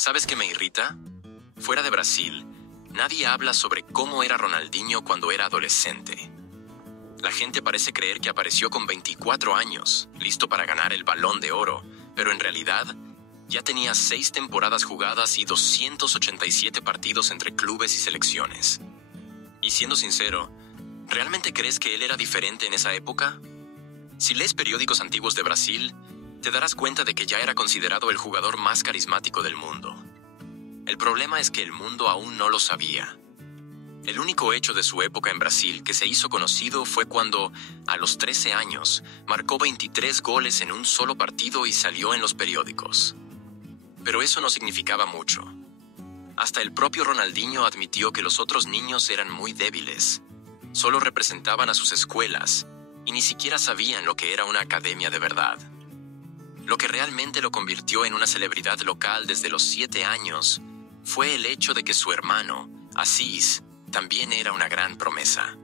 ¿Sabes qué me irrita? Fuera de Brasil, nadie habla sobre cómo era Ronaldinho cuando era adolescente. La gente parece creer que apareció con 24 años, listo para ganar el Balón de Oro, pero en realidad ya tenía 6 temporadas jugadas y 287 partidos entre clubes y selecciones. Y siendo sincero, ¿realmente crees que él era diferente en esa época? Si lees periódicos antiguos de Brasil, te darás cuenta de que ya era considerado el jugador más carismático del mundo. El problema es que el mundo aún no lo sabía. El único hecho de su época en Brasil que se hizo conocido fue cuando, a los 13 años, marcó 23 goles en un solo partido y salió en los periódicos. Pero eso no significaba mucho. Hasta el propio Ronaldinho admitió que los otros niños eran muy débiles. Solo representaban a sus escuelas y ni siquiera sabían lo que era una academia de verdad. Lo que realmente lo convirtió en una celebridad local desde los 7 años fue el hecho de que su hermano, Assis, también era una gran promesa.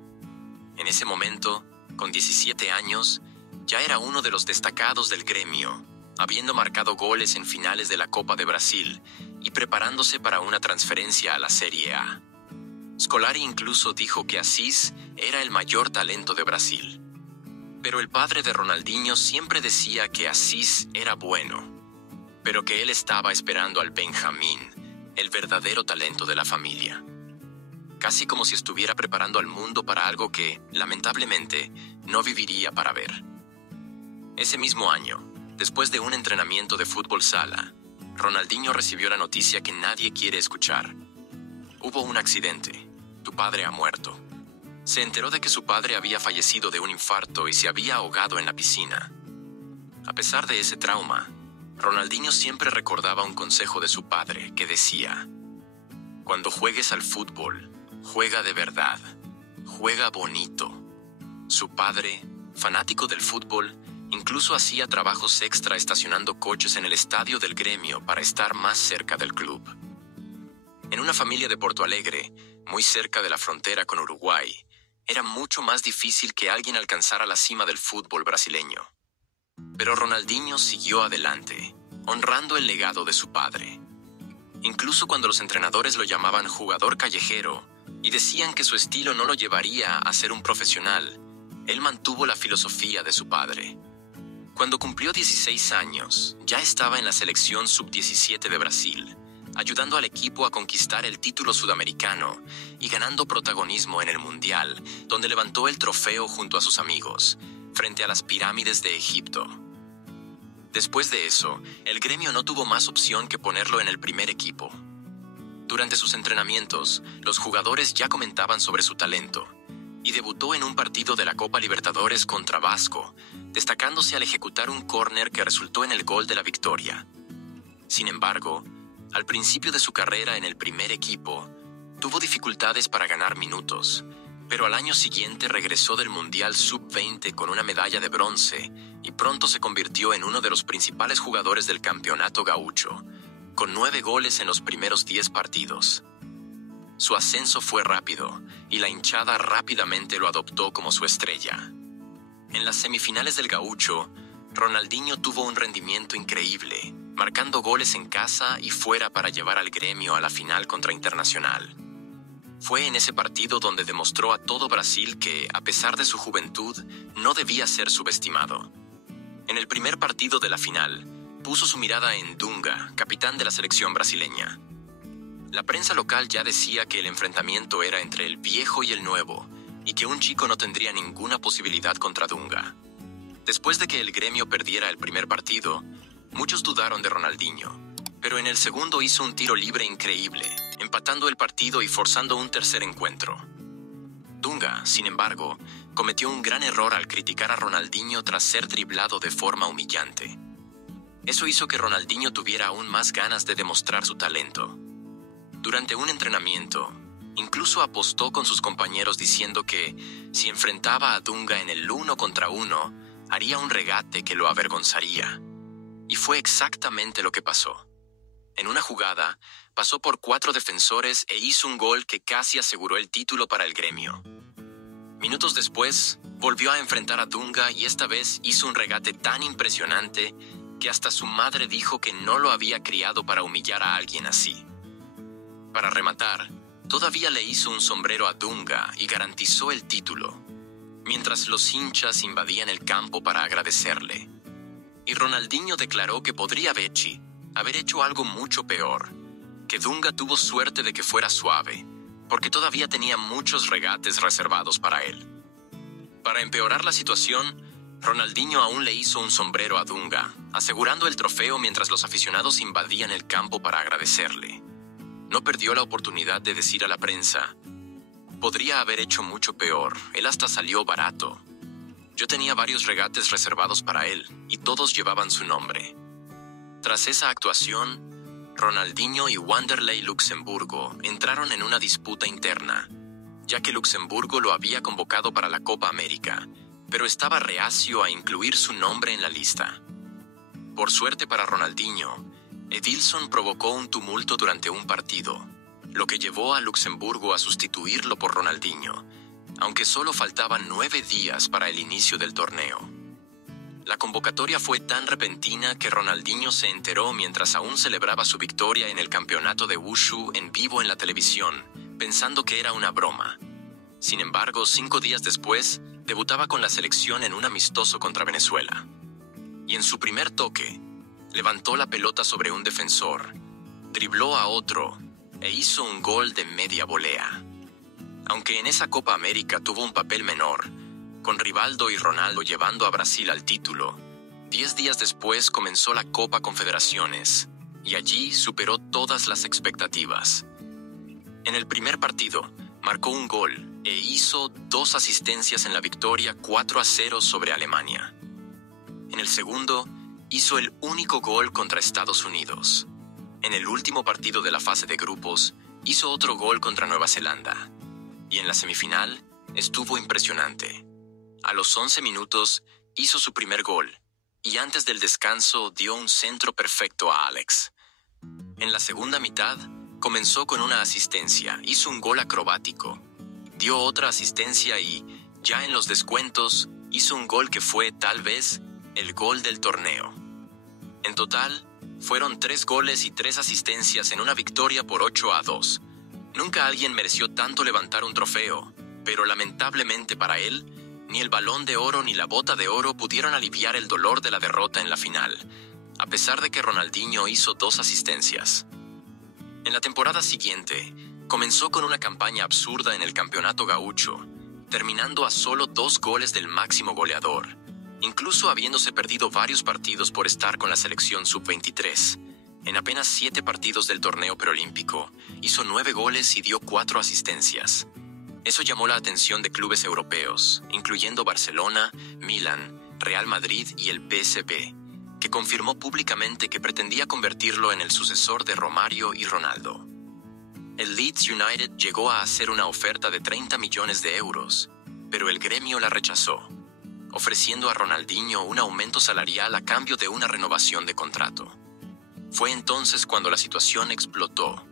En ese momento, con 17 años, ya era uno de los destacados del gremio, habiendo marcado goles en finales de la Copa de Brasil y preparándose para una transferencia a la Serie A. Scolari incluso dijo que Assis era el mayor talento de Brasil. Pero el padre de Ronaldinho siempre decía que Assis era bueno, pero que él estaba esperando al Benjamín, el verdadero talento de la familia. Casi como si estuviera preparando al mundo para algo que, lamentablemente, no viviría para ver. Ese mismo año, después de un entrenamiento de fútbol sala, Ronaldinho recibió la noticia que nadie quiere escuchar. Hubo un accidente. Tu padre ha muerto. Se enteró de que su padre había fallecido de un infarto y se había ahogado en la piscina. A pesar de ese trauma, Ronaldinho siempre recordaba un consejo de su padre que decía: cuando juegues al fútbol, juega de verdad, juega bonito. Su padre, fanático del fútbol, incluso hacía trabajos extra estacionando coches en el estadio del gremio para estar más cerca del club. En una familia de Porto Alegre, muy cerca de la frontera con Uruguay, era mucho más difícil que alguien alcanzara la cima del fútbol brasileño. Pero Ronaldinho siguió adelante, honrando el legado de su padre. Incluso cuando los entrenadores lo llamaban jugador callejero y decían que su estilo no lo llevaría a ser un profesional, él mantuvo la filosofía de su padre. Cuando cumplió 16 años, ya estaba en la selección sub-17 de Brasil, ayudando al equipo a conquistar el título sudamericano y ganando protagonismo en el Mundial, donde levantó el trofeo junto a sus amigos, frente a las pirámides de Egipto. Después de eso, el gremio no tuvo más opción que ponerlo en el primer equipo. Durante sus entrenamientos, los jugadores ya comentaban sobre su talento, y debutó en un partido de la Copa Libertadores contra Vasco, destacándose al ejecutar un córner que resultó en el gol de la victoria. Sin embargo, al principio de su carrera en el primer equipo, tuvo dificultades para ganar minutos, pero al año siguiente regresó del Mundial Sub-20 con una medalla de bronce y pronto se convirtió en uno de los principales jugadores del campeonato gaúcho, con 9 goles en los primeros 10 partidos. Su ascenso fue rápido y la hinchada rápidamente lo adoptó como su estrella. En las semifinales del Gaúcho, Ronaldinho tuvo un rendimiento increíble, marcando goles en casa y fuera para llevar al gremio a la final contra Internacional. Fue en ese partido donde demostró a todo Brasil que, a pesar de su juventud, no debía ser subestimado. En el primer partido de la final, puso su mirada en Dunga, capitán de la selección brasileña. La prensa local ya decía que el enfrentamiento era entre el viejo y el nuevo, y que un chico no tendría ninguna posibilidad contra Dunga. Después de que el gremio perdiera el primer partido, muchos dudaron de Ronaldinho, pero en el segundo hizo un tiro libre increíble, empatando el partido y forzando un tercer encuentro. Dunga, sin embargo, cometió un gran error al criticar a Ronaldinho tras ser driblado de forma humillante. Eso hizo que Ronaldinho tuviera aún más ganas de demostrar su talento. Durante un entrenamiento, incluso apostó con sus compañeros diciendo que, si enfrentaba a Dunga en el 1 contra 1, haría un regate que lo avergonzaría. Y fue exactamente lo que pasó. En una jugada, pasó por 4 defensores e hizo un gol que casi aseguró el título para el gremio. Minutos después, volvió a enfrentar a Dunga y esta vez hizo un regate tan impresionante que hasta su madre dijo que no lo había criado para humillar a alguien así. Para rematar, todavía le hizo un sombrero a Dunga y garantizó el título, mientras los hinchas invadían el campo para agradecerle. Y Ronaldinho declaró que podría haber hecho algo mucho peor, que Dunga tuvo suerte de que fuera suave, porque todavía tenía muchos regates reservados para él. Para empeorar la situación, Ronaldinho aún le hizo un sombrero a Dunga, asegurando el trofeo mientras los aficionados invadían el campo para agradecerle. No perdió la oportunidad de decir a la prensa: podría haber hecho mucho peor, él hasta salió barato. Yo tenía varios regates reservados para él, y todos llevaban su nombre. Tras esa actuación, Ronaldinho y Wanderlei Luxemburgo entraron en una disputa interna, ya que Luxemburgo lo había convocado para la Copa América, pero estaba reacio a incluir su nombre en la lista. Por suerte para Ronaldinho, Edilson provocó un tumulto durante un partido, lo que llevó a Luxemburgo a sustituirlo por Ronaldinho, aunque solo faltaban 9 días para el inicio del torneo. La convocatoria fue tan repentina que Ronaldinho se enteró mientras aún celebraba su victoria en el campeonato de Wushu en vivo en la televisión, pensando que era una broma. Sin embargo, 5 días después, debutaba con la selección en un amistoso contra Venezuela. Y en su primer toque, levantó la pelota sobre un defensor, dribló a otro e hizo un gol de media volea. Aunque en esa Copa América tuvo un papel menor, con Rivaldo y Ronaldo llevando a Brasil al título, 10 días después comenzó la Copa Confederaciones, y allí superó todas las expectativas. En el primer partido, marcó un gol e hizo 2 asistencias en la victoria 4-0 sobre Alemania. En el segundo, hizo el único gol contra Estados Unidos. En el último partido de la fase de grupos, hizo otro gol contra Nueva Zelanda. Y en la semifinal, estuvo impresionante. A los 11 minutos, hizo su primer gol, y antes del descanso dio un centro perfecto a Alex. En la segunda mitad, comenzó con una asistencia, hizo un gol acrobático, dio otra asistencia y, ya en los descuentos, hizo un gol que fue, tal vez, el gol del torneo. En total, fueron 3 goles y 3 asistencias en una victoria por 8-2. Nunca alguien mereció tanto levantar un trofeo, pero lamentablemente para él, ni el Balón de Oro ni la Bota de Oro pudieron aliviar el dolor de la derrota en la final, a pesar de que Ronaldinho hizo 2 asistencias. En la temporada siguiente, comenzó con una campaña absurda en el Campeonato Gaúcho, terminando a solo 2 goles del máximo goleador, incluso habiéndose perdido varios partidos por estar con la selección sub-23. En apenas 7 partidos del torneo preolímpico, hizo 9 goles y dio 4 asistencias. Eso llamó la atención de clubes europeos, incluyendo Barcelona, Milan, Real Madrid y el PSV, que confirmó públicamente que pretendía convertirlo en el sucesor de Romario y Ronaldo. El Leeds United llegó a hacer una oferta de 30 millones de euros, pero el gremio la rechazó, ofreciendo a Ronaldinho un aumento salarial a cambio de una renovación de contrato. Fue entonces cuando la situación explotó.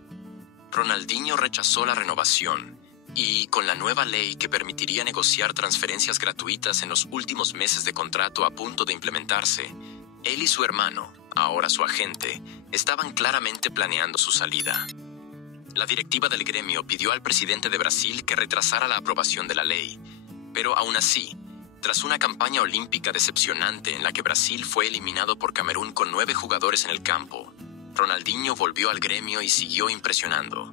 Ronaldinho rechazó la renovación y, con la nueva ley que permitiría negociar transferencias gratuitas en los últimos meses de contrato a punto de implementarse, él y su hermano, ahora su agente, estaban claramente planeando su salida. La directiva del gremio pidió al presidente de Brasil que retrasara la aprobación de la ley, pero aún así, tras una campaña olímpica decepcionante en la que Brasil fue eliminado por Camerún con 9 jugadores en el campo, Ronaldinho volvió al gremio y siguió impresionando.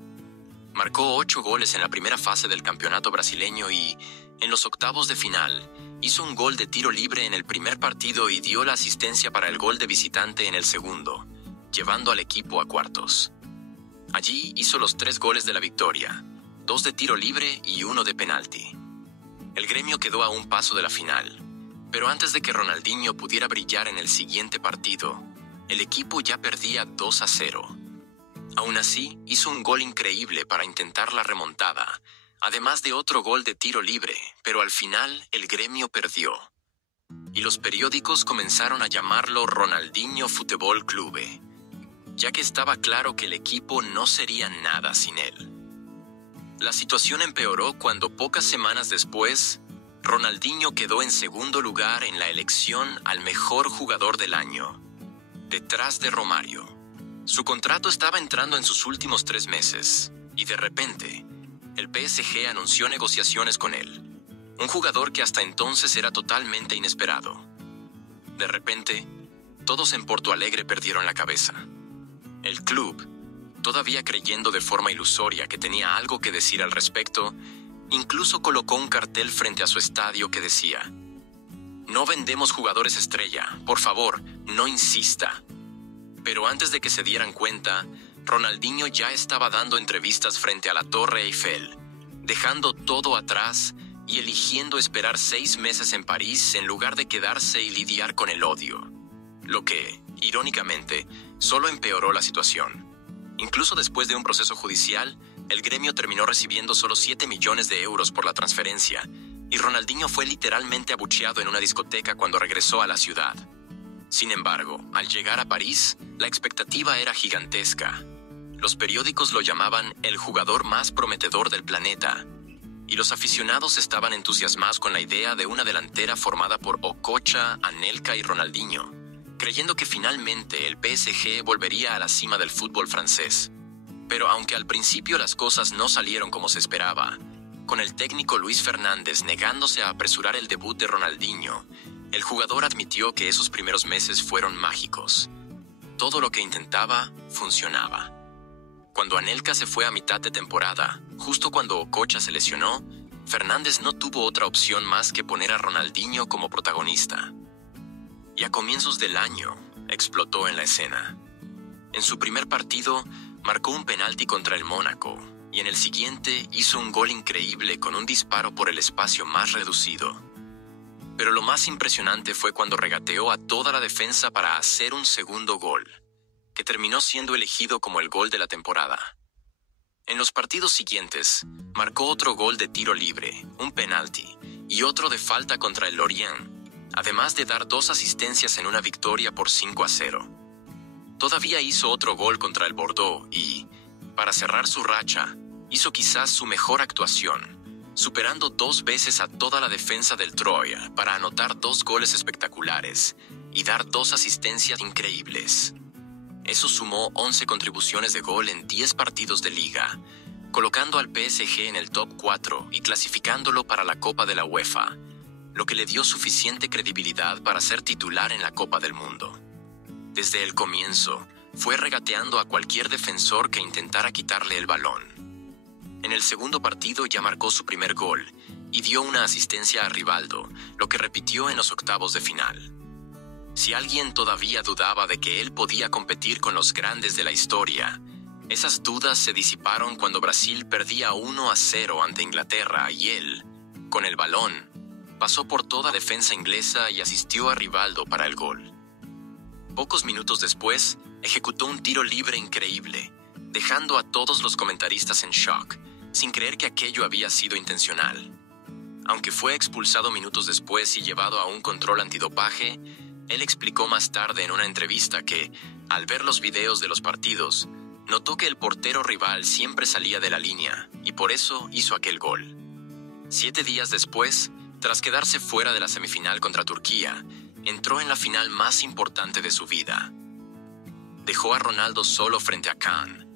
Marcó 8 goles en la primera fase del campeonato brasileño y, en los octavos de final, hizo un gol de tiro libre en el primer partido y dio la asistencia para el gol de visitante en el segundo, llevando al equipo a cuartos. Allí hizo los 3 goles de la victoria, 2 de tiro libre y 1 de penalti. El gremio quedó a un paso de la final, pero antes de que Ronaldinho pudiera brillar en el siguiente partido, el equipo ya perdía 2-0. Aún así, hizo un gol increíble para intentar la remontada, además de otro gol de tiro libre, pero al final el gremio perdió. Y los periódicos comenzaron a llamarlo Ronaldinho Futebol Clube, ya que estaba claro que el equipo no sería nada sin él. La situación empeoró cuando pocas semanas después, Ronaldinho quedó en segundo lugar en la elección al mejor jugador del año, detrás de Romario. Su contrato estaba entrando en sus últimos 3 meses, y de repente, el PSG anunció negociaciones con él, un jugador que hasta entonces era totalmente inesperado. De repente, todos en Porto Alegre perdieron la cabeza. El club, todavía creyendo de forma ilusoria que tenía algo que decir al respecto, incluso colocó un cartel frente a su estadio que decía: "No vendemos jugadores estrella, por favor, no insista". Pero antes de que se dieran cuenta, Ronaldinho ya estaba dando entrevistas frente a la Torre Eiffel, dejando todo atrás y eligiendo esperar 6 meses en París en lugar de quedarse y lidiar con el odio. Lo que, irónicamente, solo empeoró la situación. Incluso después de un proceso judicial, el gremio terminó recibiendo solo 7 millones de euros por la transferencia, y Ronaldinho fue literalmente abucheado en una discoteca cuando regresó a la ciudad. Sin embargo, al llegar a París, la expectativa era gigantesca. Los periódicos lo llamaban el jugador más prometedor del planeta, y los aficionados estaban entusiasmados con la idea de una delantera formada por Okocha, Anelka y Ronaldinho, creyendo que finalmente el PSG volvería a la cima del fútbol francés. Pero aunque al principio las cosas no salieron como se esperaba, con el técnico Luis Fernández negándose a apresurar el debut de Ronaldinho, el jugador admitió que esos primeros meses fueron mágicos. Todo lo que intentaba, funcionaba. Cuando Anelka se fue a mitad de temporada, justo cuando Okocha se lesionó, Fernández no tuvo otra opción más que poner a Ronaldinho como protagonista. Y a comienzos del año, explotó en la escena. En su primer partido, marcó un penalti contra el Mónaco, y en el siguiente hizo un gol increíble con un disparo por el espacio más reducido. Pero lo más impresionante fue cuando regateó a toda la defensa para hacer un segundo gol, que terminó siendo elegido como el gol de la temporada. En los partidos siguientes, marcó otro gol de tiro libre, un penalti, y otro de falta contra el Lorient, además de dar 2 asistencias en una victoria por 5-0. Todavía hizo otro gol contra el Bordeaux y, para cerrar su racha, hizo quizás su mejor actuación, superando 2 veces a toda la defensa del Troyes para anotar 2 goles espectaculares y dar 2 asistencias increíbles. Eso sumó 11 contribuciones de gol en 10 partidos de liga, colocando al PSG en el top 4 y clasificándolo para la Copa de la UEFA, lo que le dio suficiente credibilidad para ser titular en la Copa del Mundo. Desde el comienzo, fue regateando a cualquier defensor que intentara quitarle el balón. En el segundo partido ya marcó su primer gol y dio una asistencia a Rivaldo, lo que repitió en los octavos de final. Si alguien todavía dudaba de que él podía competir con los grandes de la historia, esas dudas se disiparon cuando Brasil perdía 1-0 ante Inglaterra y él, con el balón, pasó por toda defensa inglesa y asistió a Rivaldo para el gol. Pocos minutos después, ejecutó un tiro libre increíble, dejando a todos los comentaristas en shock, sin creer que aquello había sido intencional. Aunque fue expulsado minutos después y llevado a un control antidopaje, él explicó más tarde en una entrevista que, al ver los videos de los partidos, notó que el portero rival siempre salía de la línea y por eso hizo aquel gol. 7 días después, tras quedarse fuera de la semifinal contra Turquía, entró en la final más importante de su vida. Dejó a Ronaldo solo frente a Kahn,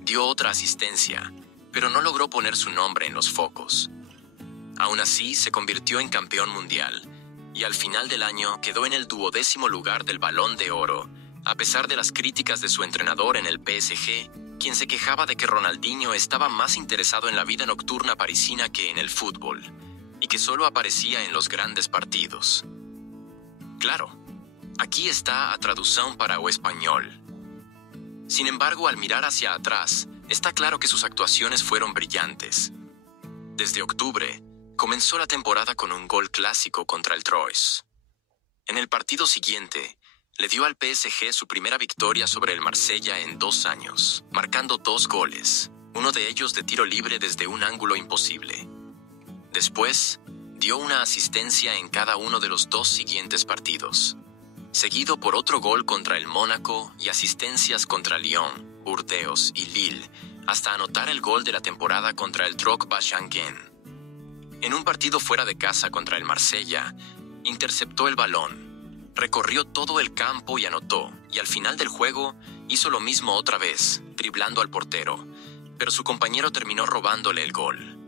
dio otra asistencia, pero no logró poner su nombre en los focos. Aún así, se convirtió en campeón mundial, y al final del año quedó en el 12º lugar del Balón de Oro, a pesar de las críticas de su entrenador en el PSG, quien se quejaba de que Ronaldinho estaba más interesado en la vida nocturna parisina que en el fútbol, y que solo aparecía en los grandes partidos. Claro, aquí está a traducción para o español. Sin embargo, al mirar hacia atrás, está claro que sus actuaciones fueron brillantes. Desde octubre, comenzó la temporada con un gol clásico contra el Troyes. En el partido siguiente, le dio al PSG su primera victoria sobre el Marsella en 2 años, marcando 2 goles, uno de ellos de tiro libre desde un ángulo imposible. Después, dio una asistencia en cada uno de los 2 siguientes partidos, seguido por otro gol contra el Mónaco y asistencias contra Lyon, Burdeos y Lille, hasta anotar el gol de la temporada contra el Drogba-Jangen. En un partido fuera de casa contra el Marsella, interceptó el balón, Recorrió todo el campo y anotó, y al final del juego hizo lo mismo otra vez, driblando al portero, pero su compañero terminó robándole el gol.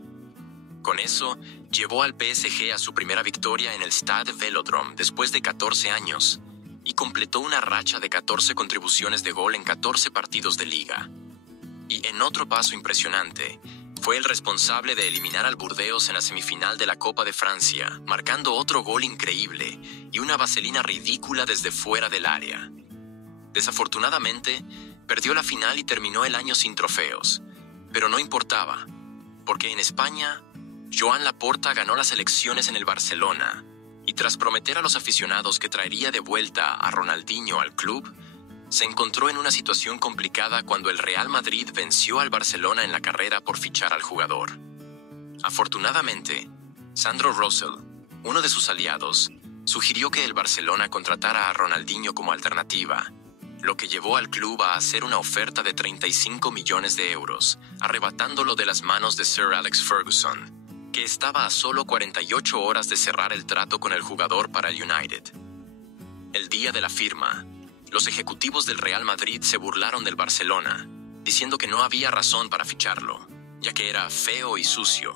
Con eso, llevó al PSG a su primera victoria en el Stade Vélodrome después de 14 años y completó una racha de 14 contribuciones de gol en 14 partidos de liga. Y en otro paso impresionante, fue el responsable de eliminar al Burdeos en la semifinal de la Copa de Francia, marcando otro gol increíble y una vaselina ridícula desde fuera del área. Desafortunadamente, perdió la final y terminó el año sin trofeos, pero no importaba, porque en España, Joan Laporta ganó las elecciones en el Barcelona y tras prometer a los aficionados que traería de vuelta a Ronaldinho al club, se encontró en una situación complicada cuando el Real Madrid venció al Barcelona en la carrera por fichar al jugador. Afortunadamente, Sandro Rosell, uno de sus aliados, sugirió que el Barcelona contratara a Ronaldinho como alternativa, lo que llevó al club a hacer una oferta de 35 millones de euros, arrebatándolo de las manos de Sir Alex Ferguson, que estaba a solo 48 horas de cerrar el trato con el jugador para el United. El día de la firma, los ejecutivos del Real Madrid se burlaron del Barcelona, diciendo que no había razón para ficharlo, ya que era feo y sucio.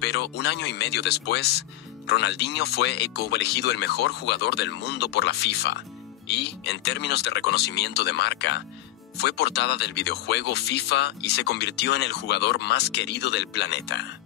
Pero un año y medio después, Ronaldinho fue elegido el mejor jugador del mundo por la FIFA y, en términos de reconocimiento de marca, fue portada del videojuego FIFA y se convirtió en el jugador más querido del planeta.